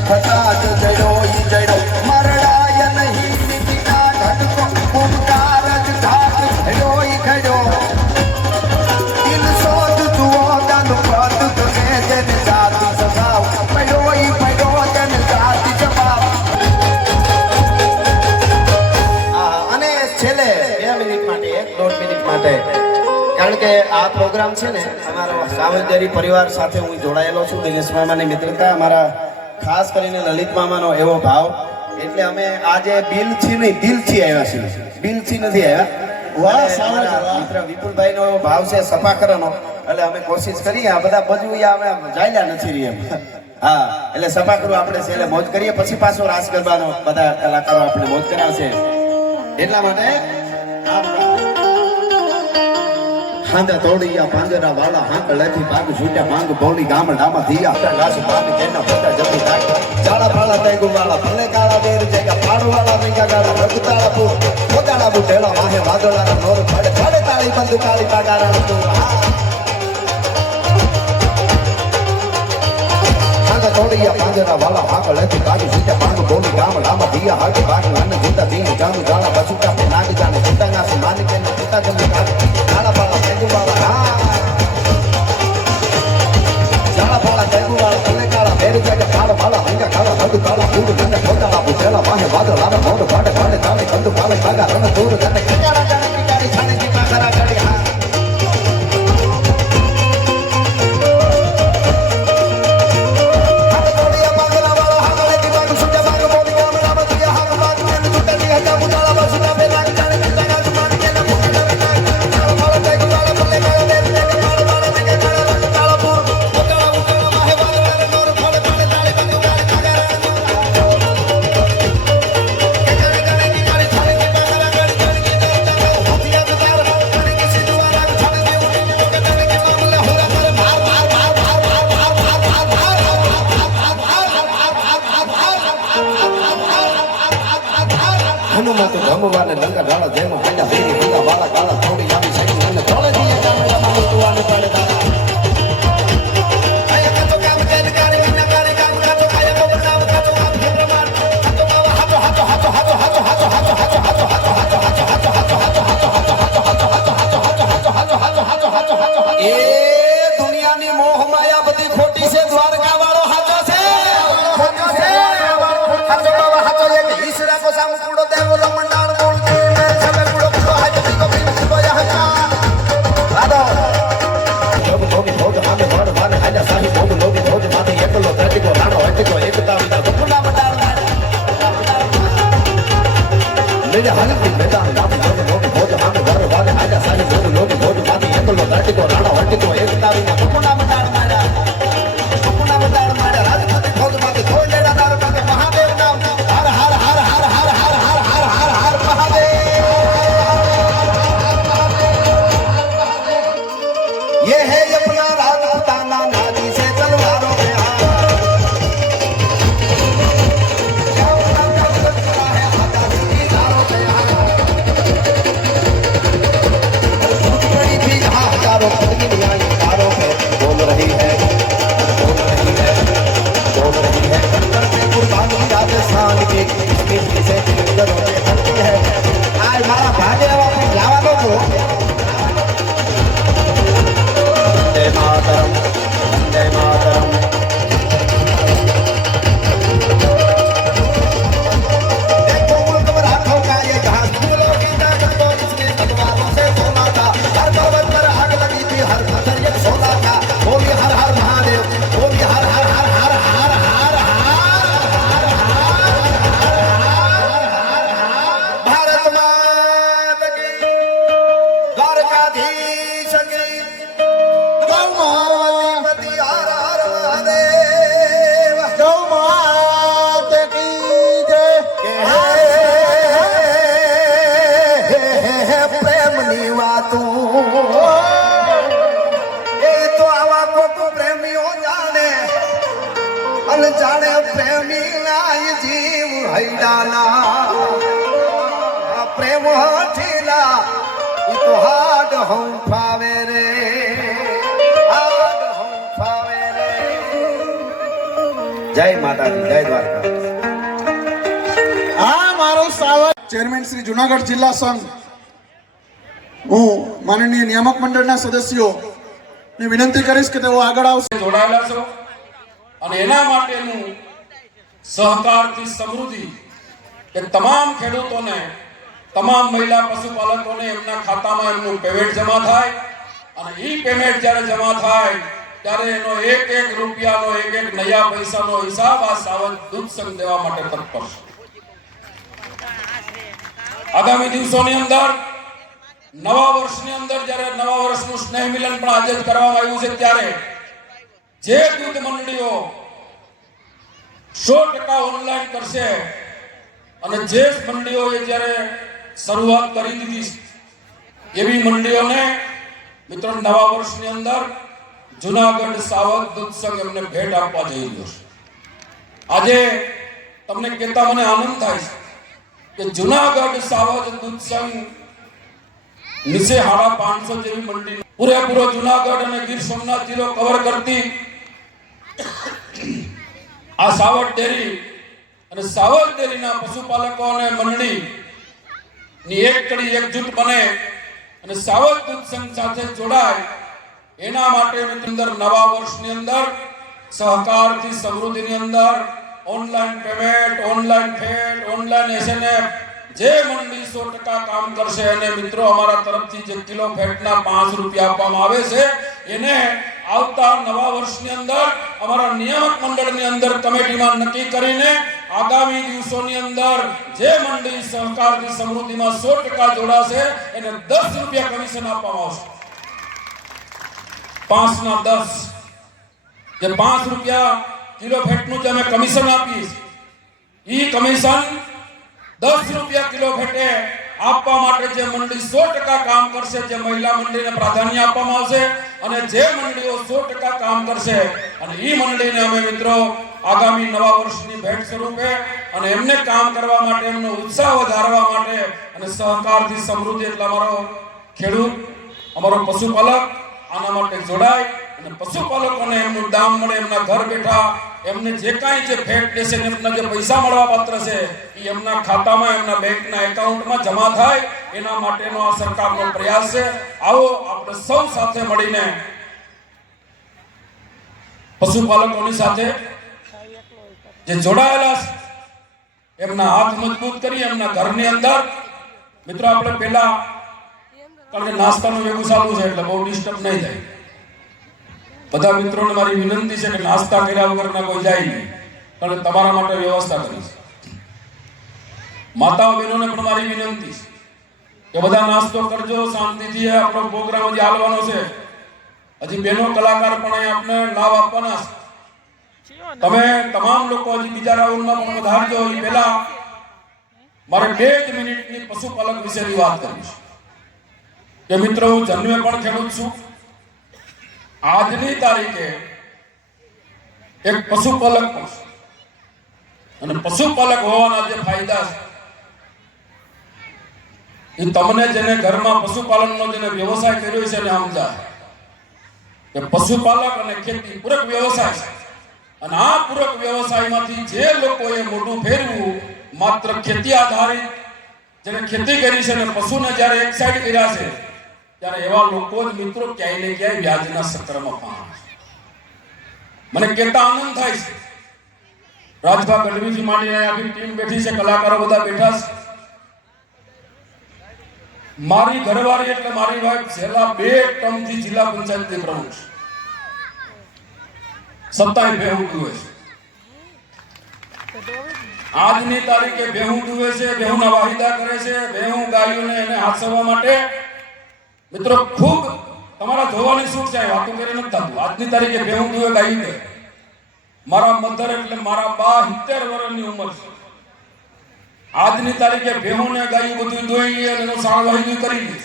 થતા જ જડો ઈ જડો મરડાય નહીં નીતિના ઘટકો ઓમકાર જ ધાક ખડો ઈ ખડો દિલ સોધ જુઓ તન પદ તમે જન જાતિ સભાવ પડો ઈ પડો જન જાતિ જવાબ અને છેલ્લે 2 મિનિટ માટે 1.5 મિનિટ માટે કારણ કે આ પ્રોગ્રામ છે ને અમારો સાવજરી પરિવાર સાથે હું જોડાયેલો છું દિનેશ મામાની મિત્રતા અમારા ખાસ કરીને લલિત મામાનો એવો ભાવ એટલે અમે આજે બિલથી નહીં દિલથી આવ્યા છીએ બિલથી નથી આવ્યા વાહ સાવજરી મિત્ર વિપુલભાઈ નો એવો ભાવ છે સપાકરનો એટલે અમે કોશિશ કરીએ આ બધા બધું અમે જાયલા નથી રહી એમ હા એટલે સપાકરો આપણે છેલ્લે મોજ કરીએ પછી પાછો રાસ ગરબાનો બધા કલાકારો આપણે મોજ કરાવશે એટલા માટે હાંદા તોડિયા પાંજરા વાળા હાંક લેથી પાગ છૂટ્યા માંગ બોલી ગામડામાં દિયા લાસ પાગ કેના પતા જમી નાખ જાળા પાળા તેગુ વાળા ભલે કાળા વેર જેગા પાડ વાળા મેગા ગાળા રગતાળા પુ કોગાળા બુટેલા માહે વાદળાના નોર ફાડે ફાડે તાળી બંધ કાળી પાગારા તું હાંદા તોડિયા પાંજરા વાળા હાંક લેથી પાગ છૂટ્યા માંગ બોલી ગામડામાં દિયા હાક પાગ નાન જુતા દીન જાનુ જાળા બસુટા પે નાગ જાને જુતા નાસ માન કે જુતા જમી નાખ જાળા પાળા તેગુ વાળા જાળા પાળા તેગુ વાળા ભલે કાળા વેર જેગા પાડ વાળા મેગા ગાળા રગતાળા પૂર ગને કોગાળા બુટેલા માહે વાદળાના નોર ફાડે ફાડે તાળી બંધ કાળી પાગારા તું ગને કજાળા જાને કિકારી છાણે કી પાગરા કરી હા હનુમત ભમવાને લંકા ઢાળા જેમ હાંડા ભેરી ભૂલા વાળા ગાળા થોડી આવી સકી અને થોડે દીએ ગામડામાં લૂટવાને પડે દાડા આયા કતો કામ કેન કારે વિના કારે કામ કાતો આયા કો બનાવ કાતો આપ હે પ્રમાણ હાતો બાવા હાતો હાતો હાતો હાતો હાતો હાતો હાતો હાતો હાતો હાતો એ દુનિયાની મોહ માયા બધી ખોટી છે દ્વારકા વાળો હાચો છે ખોટો છે હાતો બાવા હાતો એક ઈસરા કો સામ કુડો દેવો રમંડાણ બોલતી મે સબે કુડો કુડો હાજતી કો બિન કો યહા રાધો જોગ જોગી ભોગ હામે ભડ વાને આજા સાહી ભોગ લોગી ભોગ માથે એકલો ધરતી કો રાણો હટકો એકતા વિના બપુલા મંડાળ મેરે હાલતી મેદાન ગામ જોગ જોગી ભોગ હામે ભડ વાને આજા સાહી ભોગ લોગી ભોગ માથે એકલો ધરતી કો રાણો હટકો એકતા વિના બપુલા મંડાળ મારા રાજપૂત ભોગ માથે કોઈ લેડા દાર માથે મહાદેવ નામ હર હર હર હર હર હર હર હર હર હર મહાદેવ ये है अपना राजपूताना नादी से तलवारों पे बड़ी भी जहाँ हजारों की दुनिया पे बोल रही है कंकर पे कुर्बानी राजस्थान की किसकी से दिलगरों में बनती है आज मारा भागे वापस लावा दो वंदे मातरम वंदे मातरम देखो मुल्क मराठों का ये जहां फूलों की ताकत को जिसके तलवारों से सोना था हर पर्वत पर आग लगी थी हर पत्थर ये सोना था वो भी हर हर महादेव वो भी हर हर हर हर हर हर भारत माता की द्वारकाधीश की गौ माता हर हर महादेव गौ माता की जय प्रेम निवातू એ તો આવા કોક પ્રેમીઓ જાણે અને જાણે પ્રેમી નાય જીવ હૈડાના પ્રેમ હઠીલા ઈ તો હાડ હમ ફાવે રે હાડ હમ ફાવે રે જય માતાજી, જય દ્વારકા. આ મારો સાવજ ચેરમેન શ્રી જુનાગઢ જિલ્લા સંઘ, હું માનનીય નિયામક મંડળના સદસ્યો ની વિનંતી કરીશ કે તેઓ આગળ આવશે. જોડાયેલા છો અને એના માટેનું સહકારથી સમૃદ્ધિ કે તમામ ખેડૂતોને, તમામ મહિલા પશુપાલકોને એમના ખાતામાં એમનું પેમેન્ટ જમા થાય અને એ પેમેન્ટ જ્યારે જમા થાય ત્યારે એનો એક એક રૂપિયાનો, એક એક નયા પૈસાનો હિસાબ આ સાવજ દૂધ સંઘ દેવા માટે તત્પર છે. આગામી દિવસોની અંદર, નવા વર્ષની અંદર, જ્યારે નવા વર્ષનું સ્નેહ મિલન પણ આજે જ કરવામાં આવ્યું છે, ત્યારે જે દૂધ મંડળીઓ 100% ઓનલાઈન કરશે અને જે મંડળીઓએ જ્યારે શરૂઆત કરી દીધી એવી મંડળીઓને મિત્રો નવા વર્ષની અંદર જુનાગઢ સાવજ દૂધ સંઘ એમને ભેટ આપવા જઈ રહ્યો છે. આજે તમને કહેતા મને આનંદ થાય છે કે જુનાગઢ સાવજ દૂધ સંઘ નીચે 550 જેવી મંડી પૂરેપૂરો જુનાગઢ અને ગીર સોમનાથ જિલ્લો કવર કરતી આ સાવજ ડેરી અને સાવજ ડેરીના પશુપાલકો અને મંડળી ની એક કડી એકજૂટ બને અને સાવજ દૂધ સંઘ સાથે જોડાય એના માટે અંદર નવા વર્ષની અંદર સહકારથી સમૃદ્ધિની અંદર online payment, online fat, online SNF જે મંડી 100% કામ કરશે અને મિત્રો અમારા તરફથી જે કિલો ફેટના 5 રૂપિયા આપવામાં આવે છે એને આવતા નવા વર્ષની અંદર અમારા નિયામક મંડળની અંદર કમિટીમાં નક્કી કરીને આગામી દિવસોની અંદર જે મંડી સહકારની સમૃદ્ધિમાં 100% જોડાશે એને 10 રૂપિયા કમિશન આપવામાં આવશે. 5 ના 10 જે 5 રૂપિયા કિલો ફેટનું જે અમે કમિશન આપીશ ઈ કમિશન 10 રૂપિયા કિલો ફેટે આપવા માટે જે મંડળી 100% કામ કરશે, જે મહિલા મંડળીને પ્રાધાન્ય આપવામાં આવશે અને જે મંડળીઓ 100% કામ કરશે અને ઈ મંડળીને અમે મિત્રો આગામી નવા વર્ષની ભેટ સ્વરૂપે અને એમને કામ કરવા માટે, એમનો ઉત્સાહ વધારવા માટે અને સહકારથી સમૃદ્ધિ એટલે અમારો ખેડૂત, અમારો પશુપાલક આના માટે જોડાય અને પશુપાલકોને એમનું દામ મળે, એમના ઘર બેઠા એમને જે કાંઈ જે ફેટ દેશે, એમના જે પૈસા મળવા પાત્ર છે એ એમના ખાતામાં, એમના બેંકના એકાઉન્ટમાં જમા થાય એના માટેનો આ સરકારનો પ્રયાસ છે. આવો આપણે સૌ સાથે મળીને પશુપાલકોની સાથે જે જોડાયેલા છે એમના હાથ મજબૂત કરી એમના ઘરની અંદર મિત્રો આપણે પહેલા, કારણ કે નાસ્તાનું વેગું ચાલુ છે એટલે બહુ ડિસ્ટર્બ નહીં થાય. બધા મિત્રોને મારી વિનંતી છે કે નાસ્તા કર્યા વગરના કોઈ જાય નહીં, કારણ કે તમારા માટે વ્યવસ્થા કરી છે. માતાઓ બહેનોને પણ મારી વિનંતી છે કે બધા નાસ્તો કરજો શાંતિથી. આપણો પ્રોગ્રામ હજી હાલવાનો છે, હજી બહેનો કલાકાર પણ અહીં આપણે લાભ આપવાના છે. તમે તમામ લોકો હજી બીજા રાઉન્ડમાં પણ વધારજો. એ પહેલા મારે 2 મિનિટની પશુપાલક વિશેની વાત કરવી છે કે મિત્રો હું જન્મે પણ ખેડૂત છું. આજની તારીખે એક પશુપાલક પણ છું અને પશુપાલક હોવાના જે ફાયદા છે એ તમને જેને ઘરમાં પશુપાલનનો જેને વ્યવસાય કર્યો છે એને સમજાય કે પશુપાલક અને ખેતી પૂરક વ્યવસાય છે અને આ પૂરક વ્યવસાયમાંથી જે લોકોએ મોટું ફેરવું માત્ર ખેતી આધારિત જેને ખેતી કરી છે અને પશુને જ્યારે એક સાઈડ કર્યા છે ત્યારે એવા લોકો જ મિત્રો ક્યાંય ને ક્યાંય વ્યાજના સત્રમાં પામે છે. મને કહેતા આનંદ થાય છે, રાજભા ગઢવીથી માંડીને આખી ટીમ બેઠી છે, કલાકારો બધા બેઠા છે. મારી ઘરવાળી એટલે મારી વાઈફ છેલ્લા 2 ટર્મથી જિલ્લા પંચાયતની પ્રમુખ છે. 27 ભેહું દુવે છે. આજની તારીખે ભેહું દુવે છે, ભેહુંના વાહિદા કરે છે, ભેહું ગાયોને એને હાચવવા માટે મિત્રો ખૂબ તમારા જોવાની શું છે, વાતો કરી નથી થતું. આજની તારીખે ભેહું દુવે ગાયું દે. મારા મધર એટલે મારા બા 70 વર્ષની ઉંમર છે. આજની તારીખે ભેહું ને ગાયું બધું દોઈ અને એનું સાળવાહિયું કરી લે.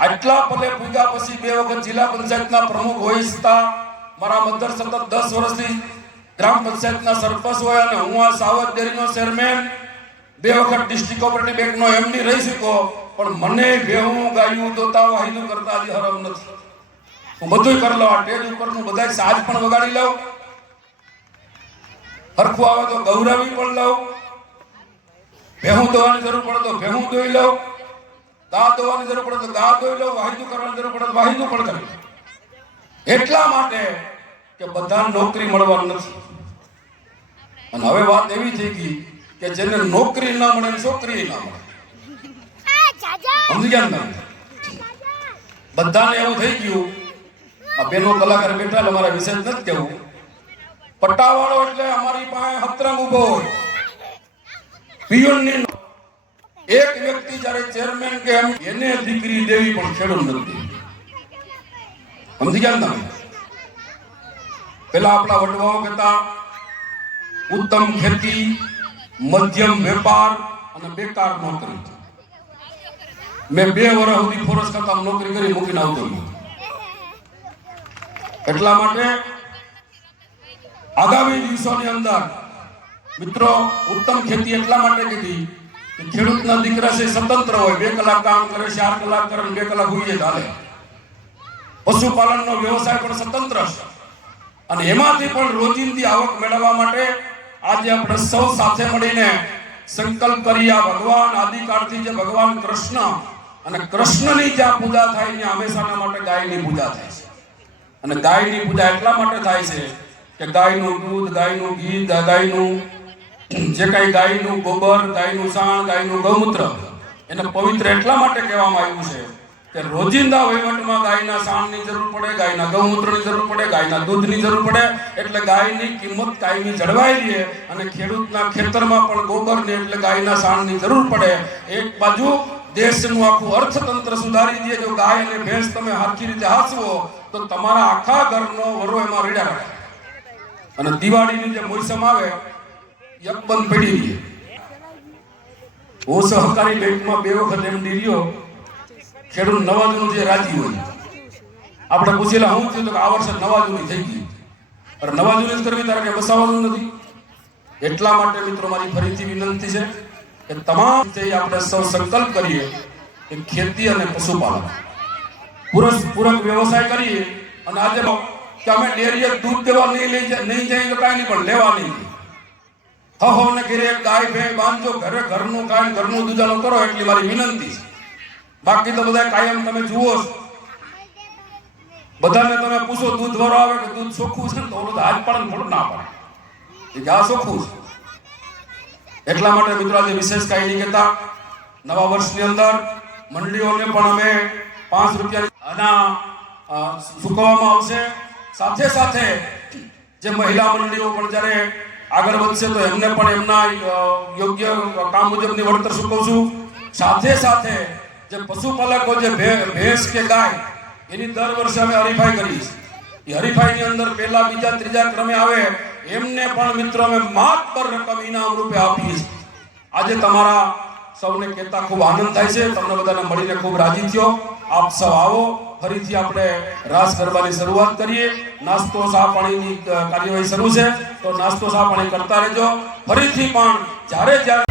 આટલા પલે પૂજા પછી 2 વખત જિલ્લા પંચાયતના પ્રમુખ હોય છતાં મારા મધર સતત 10 વર્ષથી ગ્રામ પંચાયતના સરપંચ હોય અને હું આ સાવજ ડેરીનો ચેરમેન, 2 વખત ડિસ્ટ્રિક્ટ કોઓપરેટિવ બેંકનો એમડી રહી શક્યો, પણ મને ભેહું ગાયું દોતા વાહિયું કરતા હજી હરમ નથી. હું બધું કરી લઉં. આ સ્ટેજ ઉપરનું બધા સાજ પણ વગાડી લઉં હરખું આવે તો ગૌરવી પણ લઉં, ભેહું ધોવાની જરૂર પડે તો ભેહું ધોઈ લઉં, ગા ધોવાની જરૂર પડે તો ગા ધોઈ લઉં, વાહિદું કરવાની જરૂર પડે તો વાહિદું પણ કરી લઉં. એટલા માટે કે બધાને નોકરી મળવાની નથી. અને હવે વાત એવી થઈ ગઈ કે જેને નોકરી ના મળે ને છોકરી ના મળે. સમજી ગયા ને તમે? બધાને એવું થઈ ગયું. આ બેનો કલાકાર બેઠા એટલે મારા વિશે નથી કેવું. પટ્ટાવાળો એટલે અમારી પાસે હતરંગ ઉભો હોય. પિયુનની એક વ્યક્તિ જ્યારે ચેરમેન કે એમ એને દીકરી દેવી પણ ખેડૂત નથી. સમજી ગયા ને તમે? પેલા આપણા વડવાઓ કહેતા ઉત્તમ ખેતી, મધ્યમ વેપાર અને બેકાર નોકરી. મેં 2 વર્ષ સુધી ફોરેસ્ટ ખાતામાં નોકરી કરી મૂકીને આવતો રહ્યો. એટલા માટે આગામી દિવસોની અંદર મિત્રો ઉત્તમ ખેતી એટલા માટે કીધી કે ખેડૂતના દીકરા છે સ્વતંત્ર હોય, 2 કલાક કામ કરે, 4 કલાક કરે, 2 કલાક હોઈ જાય ચાલે. પશુપાલનનો વ્યવસાય પણ સ્વતંત્ર છે અને એમાંથી પણ રોજિંદી આવક મેળવવા માટે આજે આપણે સૌ સાથે મળીને સંકલ્પ કરી આ ભગવાન આદિકાળથી જે ભગવાન કૃષ્ણ અને કૃષ્ણની જ્યાં પૂજા થાય ત્યાં હંમેશાના માટે ગાયની પૂજા થાય છે. અને ગાયની પૂજા એટલા માટે થાય છે કે ગાયનું દૂધ, ગાયનું ઘી, ગાયનું જે કાંઈ ગાયનું ગોબર, ગાયનું સાણ, ગાયનું ગૌમૂત્ર એને પવિત્ર એટલા માટે કહેવામાં આવ્યું છે કે રોજિંદા વહીવટમાં ગાયના સાણની જરૂર પડે, ગાયના ગૌમૂત્રની જરૂર પડે, ગાયના દૂધની જરૂર પડે. એટલે ગાયની કિંમત કાયમી જળવાઈ રહે અને ખેડૂતના ખેતરમાં પણ ગોબરની એટલે ગાયના સાણની જરૂર પડે. એક બાજુ દેશનું આખું અર્થતંત્ર સુધારી દે. જો ગાય અને ભેંસ તમે સરખી રીતે હાચવો તો તમારા આખા ઘરનો વરો એમાં રેડા રહે. અને દિવાળીની જે મોસમ આવે યકબંધ પડી રહે. હું સહકારી બેંકમાં 2 વખત એમડી રહ્યો. ખેડૂત નવાજૂનું જે રાજી હોય આપણે પૂછેલા હું થયું તો કે આ વર્ષે નવાજૂની થઈ ગઈ. અરે નવાજૂની જ કરવી તારે કે બસાવવાનું નથી. એટલા માટે મિત્રો મારી ફરીથી વિનંતી છે કે તમામ આપણે સૌ સંકલ્પ કરીએ કે ખેતી અને પશુપાલન પૂરક વ્યવસાય કરીએ. અને આજે કે અમે ડેરીએ દૂધ દેવા નહીં જઈએ તો કાંઈ નહીં, પણ લેવા નહીં. હો ને ઘરે ગાય ભેં બાંધજો, ઘરે ઘરનું કાંઈ ઘરનું દૂધાનું કરો એટલી મારી વિનંતી છે. બાકી તો બધા કાયમ તમે જુઓ બધાને તમે પૂછો દૂધ વાળો આવે કે દૂધ ચોખ્ખું છે ને તો ઓલું હાથ પાડે થોડું ના પાડે કે આ ચોખ્ખું છે. એટલા માટે મિત્રો આજે વિશેષ કાંઈ નહીં કહેતા. નવા વર્ષની અંદર મંડળીઓને પણ અમે 5 રૂપિયાની આના ચૂકવવામાં આવશે. સાથે સાથે જે મહિલા મંડળીઓ પણ જ્યારે આગળ વધશે તો એમને પણ એમના યોગ્ય કામ મુજબની વળતર ચૂકવશું. સાથે સાથે જે પશુપાલકો જે ભેંસ કે ગાય એની દર વર્ષે અમે હરીફાઈ કરીશ. એ હરીફાઈની અંદર 1, 2, 3 ક્રમે આવે એમને પણ મિત્રો અમે માતબર રકમ ઇનામ રૂપે આપીએ છીએ. આજે તમારા સૌને કહેતા ખૂબ આનંદ થાય છે. તમને બધાને મળીને ખૂબ રાજી થયો. આપ સૌ આવો, ફરીથી આપણે રાસ ગરબાની શરૂઆત કરીએ. નાસ્તો ચા પાણીની કાર્યવાહી શરૂ છે તો નાસ્તો ચા પાણી કરતા રહેજો. ફરીથી પણ જ્યારે